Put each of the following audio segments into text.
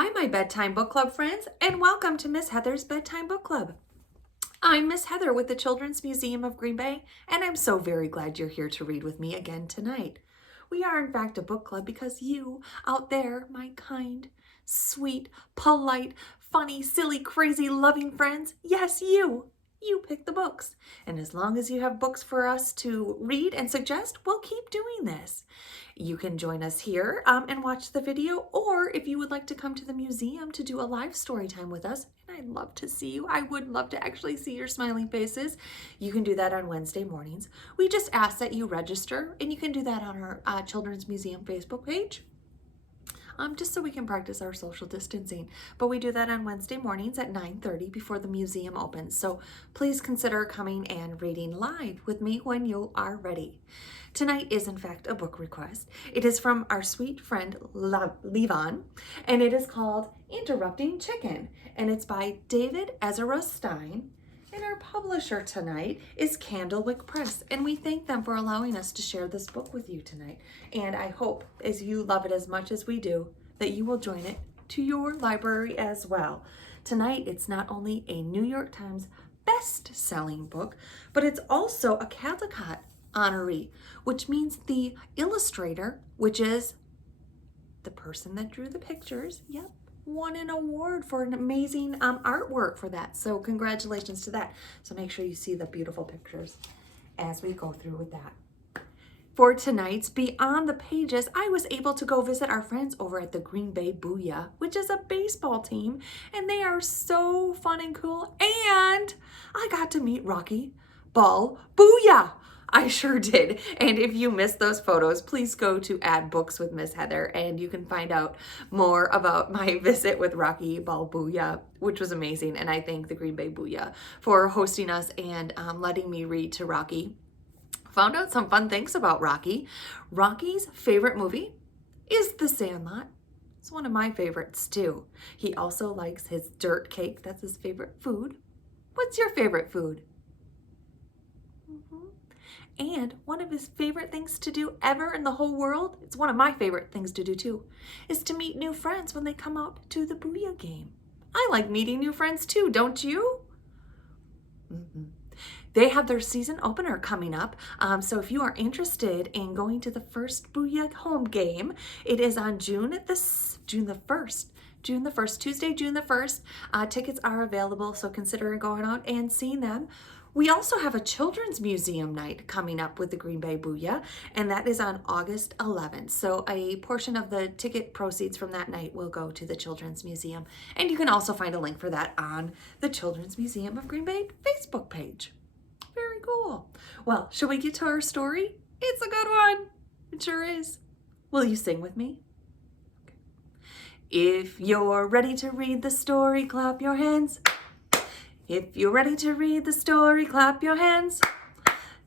Hi, my Bedtime Book Club friends, and welcome to Miss Heather's Bedtime Book Club. I'm Miss Heather with the Children's Museum of Green Bay, and I'm so very glad you're here to read with me again tonight. We are, in fact, a book club because you out there, my kind, sweet, polite, funny, silly, crazy, loving friends, yes, you pick the books. And as long as you have books for us to read and suggest, we'll keep doing this. You can join us here and watch the video, or if you would like to come to the museum to do a live story time with us, and I'd love to see you. I would love to actually see your smiling faces. You can do that on Wednesday mornings. We just ask that you register, and you can do that on our Children's Museum Facebook page. Just so we can practice our social distancing. But we do that on Wednesday mornings at 9:30 before the museum opens. So please consider coming and reading live with me when you are ready. Tonight is in fact a book request. It is from our sweet friend Levon, and it is called Interrupting Chicken, and it's by David Ezra Stein. And our publisher tonight is Candlewick Press, and we thank them for allowing us to share this book with you tonight. And I hope, as you love it as much as we do, that you will join it to your library as well. Tonight, it's not only a New York Times best-selling book, but it's also a Caldecott honoree, which means the illustrator, which is the person that drew the pictures, won an award for an amazing artwork for that. So congratulations to that. So make sure you see the beautiful pictures as we go through with that. For tonight's Beyond the Pages, I was able to go visit our friends over at the Green Bay Booyah, which is a baseball team, and they are so fun and cool. And I got to meet Rocky Ball Booyah. I sure did. And if you missed those photos, please go to Add Books with Miss Heather, and you can find out more about my visit with Rocky Ball Booyah, which was amazing. And I thank the Green Bay Booyah for hosting us and letting me read to Rocky. Found out some fun things about Rocky. Rocky's favorite movie is The Sandlot. It's one of my favorites too. He also likes his dirt cake. That's his favorite food. What's your favorite food? And one of his favorite things to do ever in the whole world, it's one of my favorite things to do too, is to meet new friends when they come out to the Booyah game. I like meeting new friends too, don't you? They have their season opener coming up. So if you are interested in going to the first Booyah home game, it is on June the 1st, Tuesday, June the 1st. Tickets are available, so consider going out and seeing them. We also have a children's museum night coming up with the Green Bay Booyah, and that is on August 11th. So a portion of the ticket proceeds from that night will go to the Children's Museum. And you can also find a link for that on the Children's Museum of Green Bay Facebook page. Very cool. Well, shall we get to our story? It's a good one. It sure is. Will you sing with me? Okay. If you're ready to read the story, clap your hands. If you're ready to read the story, clap your hands.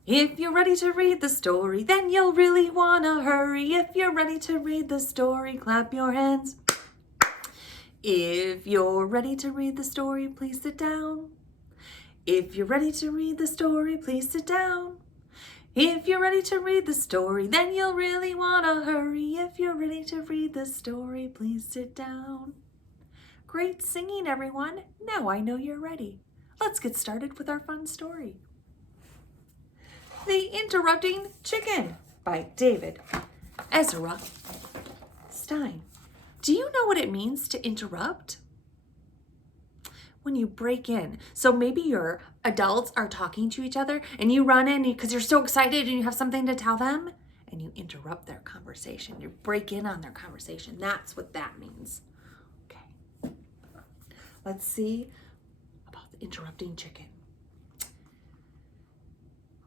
If you're ready to read the story, then you'll really wanna hurry. If you're ready to read the story, clap your hands. If you're ready to read the story, please sit down. If you're ready to read the story, please sit down. If you're ready to read the story, then you'll really wanna hurry. If you're ready to read the story, please sit down. Great singing, everyone. Now I know you're ready. Let's get started with our fun story. The Interrupting Chicken by David Ezra Stein. Do you know what it means to interrupt? When you break in. So maybe your adults are talking to each other and you run in because you're so excited and you have something to tell them and you interrupt their conversation. You break in on their conversation. That's what that means. Okay. Let's see about the interrupting chicken.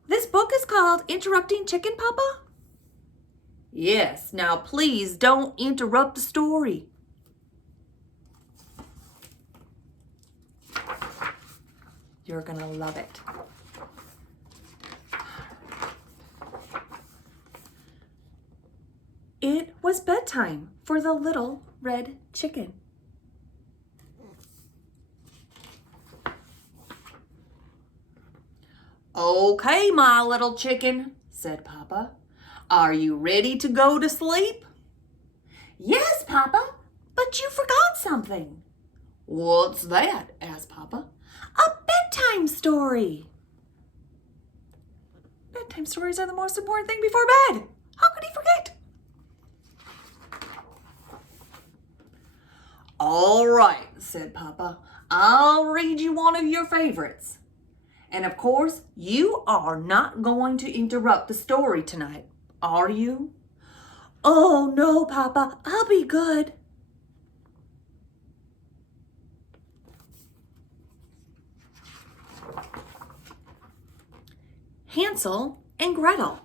This book is called Interrupting Chicken, Papa? Yes. Now please don't interrupt the story. You're gonna love it. It was bedtime for the little red chicken. Okay, my little chicken, said Papa. Are you ready to go to sleep? Yes, Papa. But you forgot something. What's that? Asked Papa. A bedtime story. Bedtime stories are the most important thing before bed. How could he forget? All right, said Papa. I'll read you one of your favorites. And of course, you are not going to interrupt the story tonight, are you? Oh, no, Papa. I'll be good. Hansel and Gretel.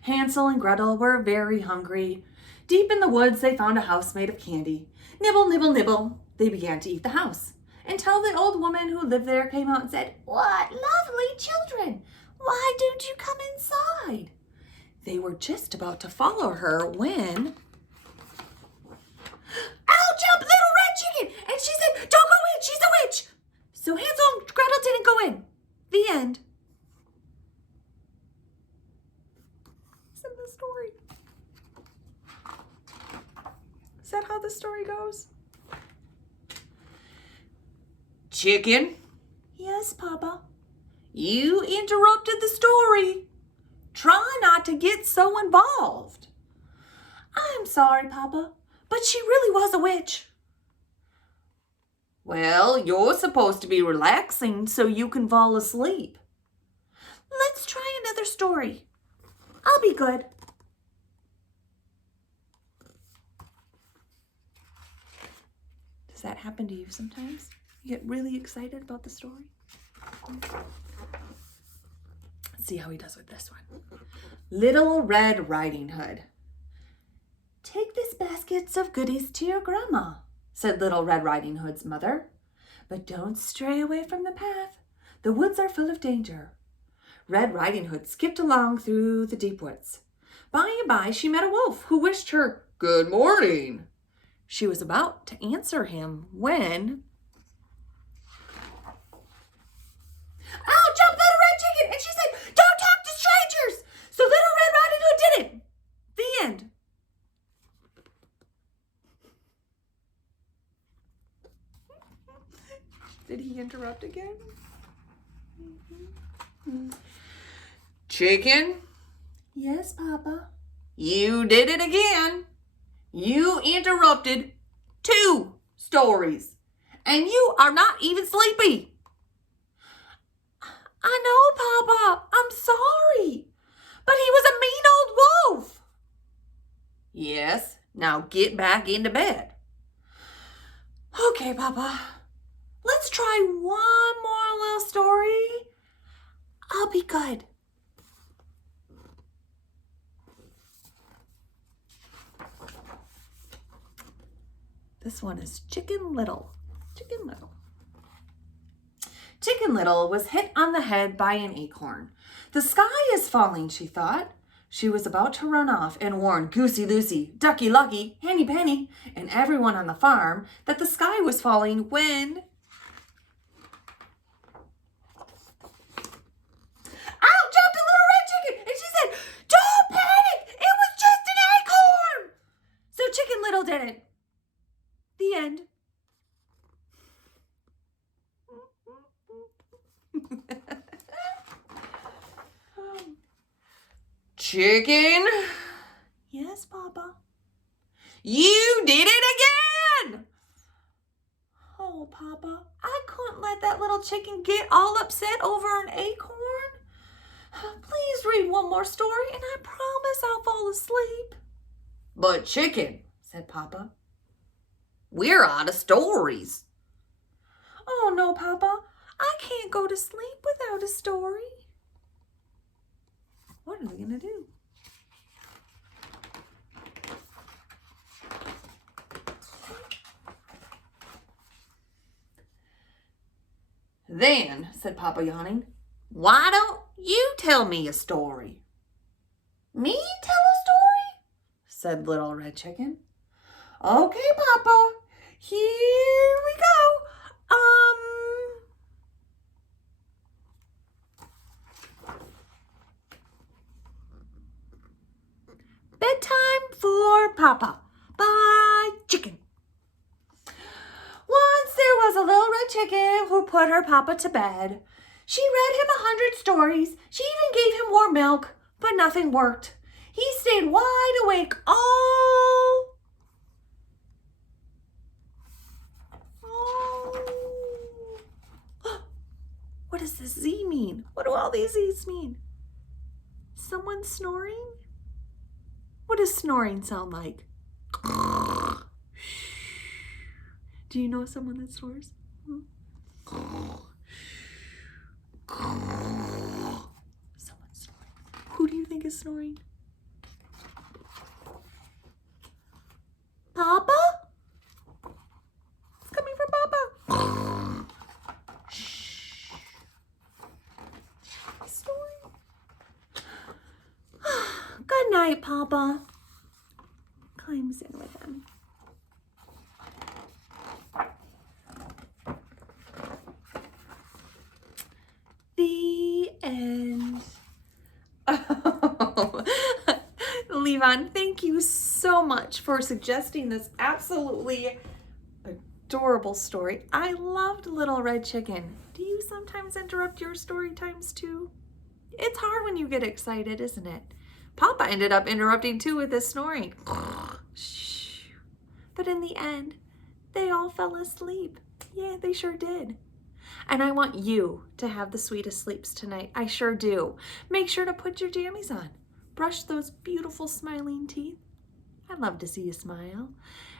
Hansel and Gretel were very hungry. Deep in the woods, they found a house made of candy. Nibble, nibble, nibble. They began to eat the house until the old woman who lived there came out and said, "What lovely children! Why don't you come inside?" They were just about to follow her when... Out jumped Little Red Chicken! And she said, "Don't go in, she's a witch!" So Hansel and Gretel didn't go in. The end. The story. Is that how the story goes? Chicken? Yes, Papa. You interrupted the story. Try not to get so involved. I'm sorry, Papa, but she really was a witch. Well, you're supposed to be relaxing so you can fall asleep. Let's try another story. I'll be good. Does that happen to you sometimes? You get really excited about the story? Let's see how he does with this one. Little Red Riding Hood. "Take this baskets of goodies to your grandma," said Little Red Riding Hood's mother. "But don't stray away from the path. The woods are full of danger." Red Riding Hood skipped along through the deep woods. By and by, she met a wolf who wished her Good morning. She was about to answer him when... Out jumped Little Red Chicken, and she said, "Don't talk to strangers!" So Little Red Riding Hood did it. The end. Did he interrupt again? Chicken? Yes, Papa. You did it again. You interrupted 2 stories, and you are not even sleepy. I know, Papa. I'm sorry. But he was a mean old wolf. Yes, now get back into bed. Okay, Papa. Let's try one more little story. I'll be good. This one is Chicken Little. Chicken Little. Chicken Little was hit on the head by an acorn. The sky is falling, she thought. She was about to run off and warn Goosey Lucy, Ducky Lucky, Henny Penny, and everyone on the farm that the sky was falling when... Out jumped a Little Red Chicken, and she said, "Don't panic! It was just an acorn!" So Chicken Little did it. The end. Chicken? Yes, Papa. You did it again! Oh, Papa, I couldn't let that little chicken get all upset over an acorn. Please read one more story and I promise I'll fall asleep. But Chicken, said Papa, we're out of stories. Oh, no, Papa. I can't go to sleep without a story. What are they going to do? Then, said Papa, yawning, why don't you tell me a story? Me tell a story? Said Little Red Chicken. Okay, Papa, here we go. Bedtime for Papa by Chicken. was a little red chicken who put her papa to bed. She read him 100 stories. She even gave him warm milk, but nothing worked. He stayed wide awake all... What does this Z mean? What do all these Z's mean? Someone snoring? What does snoring sound like? Do you know someone that snores? Someone snoring. Who do you think is snoring? Papa? It's coming from Papa. Shh. Snoring. Good night, Papa. Climbs in with him. The end. Oh, Levon, thank you so much for suggesting this absolutely adorable story. I loved Little Red Chicken. Do you sometimes interrupt your story times too? It's hard when you get excited, isn't it? Papa ended up interrupting too with his snoring. But in the end, they all fell asleep. Yeah, they sure did. And I want you to have the sweetest sleeps tonight. I sure do. Make sure to put your jammies on. Brush those beautiful smiling teeth. I love to see you smile.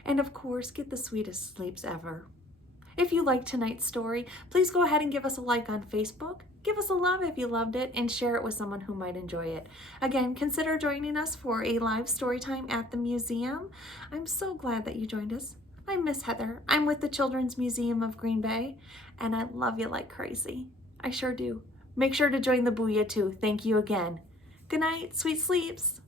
And of course, get the sweetest sleeps ever. If you liked tonight's story, please go ahead and give us a like on Facebook. Give us a love if you loved it and share it with someone who might enjoy it. Again, consider joining us for a live story time at the museum. I'm so glad that you joined us. I'm Miss Heather. I'm with the Children's Museum of Green Bay, and I love you like crazy. I sure do. Make sure to join the Booyah too. Thank you again. Good night, sweet sleeps.